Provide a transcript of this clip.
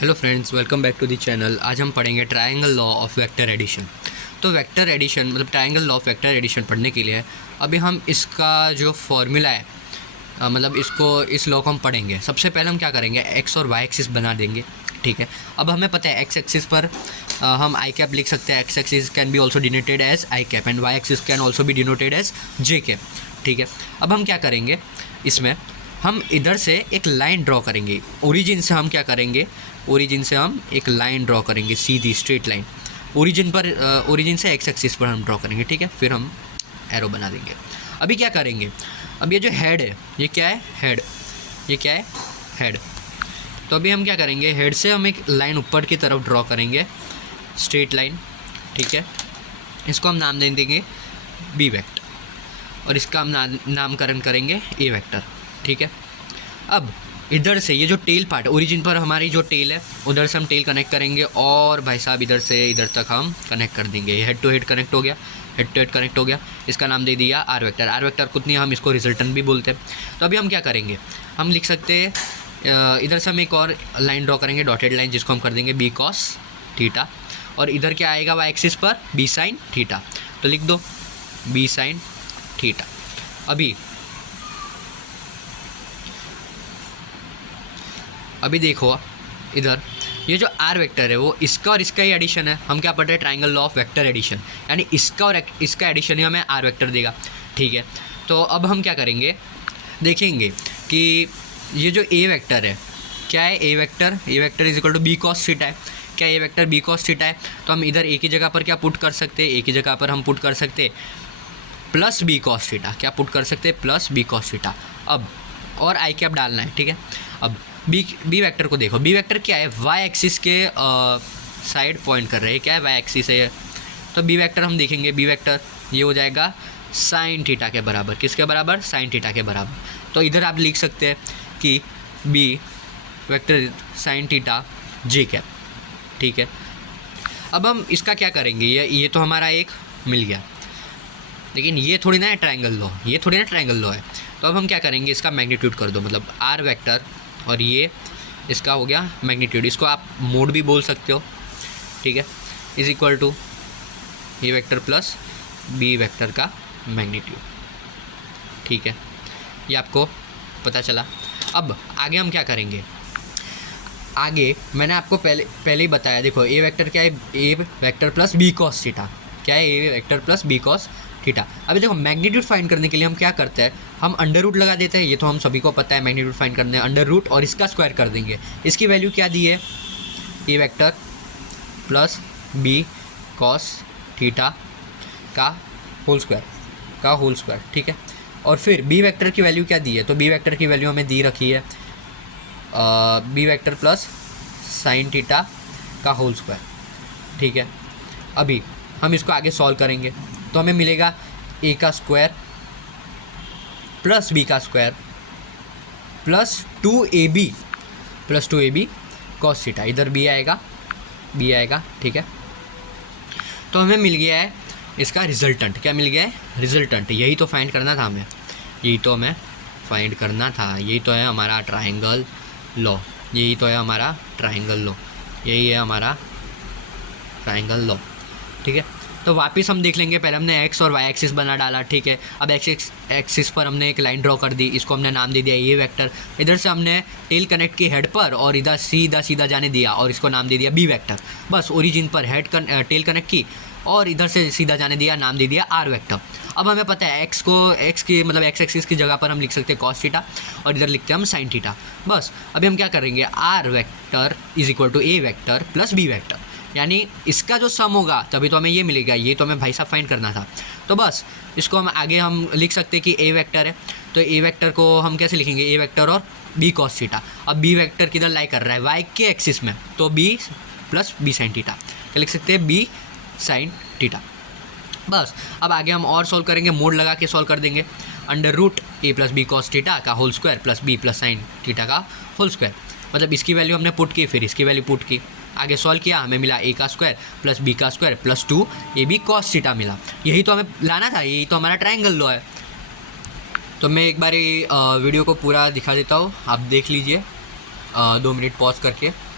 Hello friends, welcome back to the channel. आज हम पढ़ेंगे triangle law of vector addition. तो वेक्टर एडिशन मतलब triangle law of vector addition पढ़ने के लिए अभी हम इसका जो फॉर्मूला है मतलब इस लॉ को हम पढ़ेंगे। सबसे पहले हम क्या करेंगे, एक्स और वाई एक्सिस बना देंगे। ठीक है, अब हमें पता है एक्स एक्सिस पर हम आई कैप लिख सकते हैं। X axis can be also denoted as I cap and Y axis can also be denoted as J cap. ठीक है, अब हम क्या करेंगे, इसमें हम इधर से एक लाइन ड्रॉ करेंगे। ओरिजिन से हम क्या करेंगे, ओरिजिन से हम एक लाइन ड्रॉ करेंगे, सीधी स्ट्रेट लाइन। ओरिजिन से एक्स एक्सिस पर हम ड्रॉ करेंगे। ठीक है, फिर हम एरो बना देंगे। अभी क्या करेंगे, अब ये जो हेड है, ये क्या है, हेड, ये क्या है, हेड। तो अभी हम क्या करेंगे, हेड से हम एक लाइन ऊपर की तरफ ड्रॉ करेंगे, स्ट्रेट लाइन। ठीक है, इसको हम नाम दे देंगे बी वेक्टर और इसका हम नामकरण करेंगे ए वेक्टर। ठीक है, अब इधर से ये जो टेल पार्ट, ओरिजिन पर हमारी जो टेल है, उधर से हम टेल कनेक्ट करेंगे और भाई साहब इधर से इधर तक हम कनेक्ट कर देंगे। हेड टू हेड कनेक्ट हो गया, हेड टू हेड कनेक्ट हो गया। इसका नाम दे दिया आर वेक्टर। आर वेक्टर कुछ हम इसको रिजल्टेंट भी बोलते हैं। तो अभी हम क्या करेंगे, हम लिख सकते हैं इधर से हम एक और लाइन ड्रॉ करेंगे, डॉटेड लाइन, जिसको हम कर देंगे बी कॉस थीटा। और इधर क्या आएगा वाई एक्सिस पर, बी साइन थीटा। तो लिख दो बी साइन थीटा। अभी देखो इधर ये जो आर वेक्टर है वो इसका और इसका ही एडिशन है। हम क्या पढ़ रहे हैं, triangle law of vector addition, यानी इसका और इसका एडिशन ही हमें आर वेक्टर देगा। ठीक है, तो अब हम क्या करेंगे, देखेंगे कि ये जो ए वेक्टर है क्या है, A vector is equal to B cos theta है। क्या A vector B cos theta है, तो हम इधर ए की जगह पर क्या पुट कर सकते हैं, ए की जगह पर हम पुट कर सकते हैं प्लस बी कॉस थीटा। क्या पुट कर सकते हैं, प्लस बी कॉस थीटा। अब और आई कैप डालना है। ठीक है, अब बी वेक्टर को देखो, बी वेक्टर क्या है, वाई एक्सिस के साइड पॉइंट कर रहे हैं। क्या है, वाई एक्सिस है। तो बी वेक्टर हम देखेंगे, बी वेक्टर ये हो जाएगा साइन थीटा के बराबर। किसके बराबर, साइन थीटा के बराबर। तो इधर आप लिख सकते हैं कि बी वेक्टर साइन थीटा जे कैप। ठीक है, अब हम इसका क्या करेंगे, ये तो हमारा एक मिल गया, लेकिन ये थोड़ी ना है ट्रायंगल लॉ, ये थोड़ी ना ट्रायंगल लॉ है। तो अब हम क्या करेंगे, इसका मैग्नीट्यूड कर दो, मतलब आर वेक्टर और ये इसका हो गया मैग्नीट्यूड। इसको आप मोड भी बोल सकते हो। ठीक है, इज इक्वल टू ये वेक्टर प्लस बी वेक्टर का मैग्नीट्यूड। ठीक है, ये आपको पता चला। अब आगे हम क्या करेंगे, आगे मैंने आपको पहले ही बताया। देखो ए वेक्टर क्या है, A vector plus B cos theta. क्या है, A vector plus B cos theta. अभी देखो मैग्नीट्यूड फाइंड करने के लिए हम क्या करते हैं, हम अंडर रूट लगा देते हैं। ये तो हम सभी को पता है, मैग्नीट्यूड फाइंड करने अंडर रूट और इसका स्क्वायर कर देंगे। इसकी वैल्यू क्या दी है, A vector plus B cos theta का होल स्क्वायर। ठीक है, और फिर बी वेक्टर की वैल्यू क्या दी है, तो बी वेक्टर की वैल्यू हमें दी रखी है B vector plus sine theta का होल स्क्वायर। ठीक है, अभी हम इसको आगे सॉल्व करेंगे तो हमें मिलेगा ए का स्क्वायर प्लस बी का square plus 2ab cos theta. इधर बी आएगा। ठीक है, तो हमें मिल गया है इसका रिजल्टेंट। क्या मिल गया है, रिजल्टेंट। यही तो फाइंड करना था हमें, यही तो है हमारा ट्रायंगल लॉ, यही है हमारा ट्रायंगल लॉ। ठीक है, तो वापस हम देख लेंगे। पहले हमने एक्स और वाई एक्सिस बना डाला। ठीक है, अब एक्स एक्सिस पर हमने एक लाइन ड्रॉ कर दी, इसको हमने नाम दे दिया ये वेक्टर। इधर से हमने टेल कनेक्ट की हेड पर और इधर सीधा जाने दिया और इसको नाम दे दिया बी वेक्टर। बस ओरिजिन पर टेल कनेक्ट की और इधर से सीधा जाने दिया, नाम दे दिया आर वेक्टर। अब हमें पता है एक्स एक्सिस की जगह पर हम लिख सकते हैं कॉस थीटा और इधर लिखते हैं हम साइन थीटा। बस अभी हम क्या करेंगे, R vector is equal to A vector plus B vector, यानी इसका जो सम होगा तभी तो हमें ये मिलेगा। ये तो हमें भाई साहब फाइंड करना था। तो बस इसको हम आगे लिख सकते हैं कि ए वेक्टर है, तो ए वेक्टर को हम कैसे लिखेंगे, ए वेक्टर और बी कॉस थीटा। अब बी वेक्टर किधर लाई कर रहा है, वाई के एक्सिस में, तो B plus B sine theta. क्या लिख सकते हैं, बी साइन थीटा। बस अब आगे हम और सॉल्व करेंगे, मोड लगा के सॉल्व कर देंगे। Under root A plus B cos theta का whole square plus B plus sine theta का होल स्क्वायर। मतलब इसकी वैल्यू हमने पुट की, फिर इसकी वैल्यू पुट की, आगे सॉल्व किया, हमें मिला ए का स्क्वायर प्लस बी का square plus 2ab cos theta मिला। यही तो हमें लाना था, यही तो हमारा ट्रायंगल लॉ है। तो मैं एक बार वीडियो को पूरा दिखा देता हूँ, आप देख लीजिए 2 मिनट पॉज करके।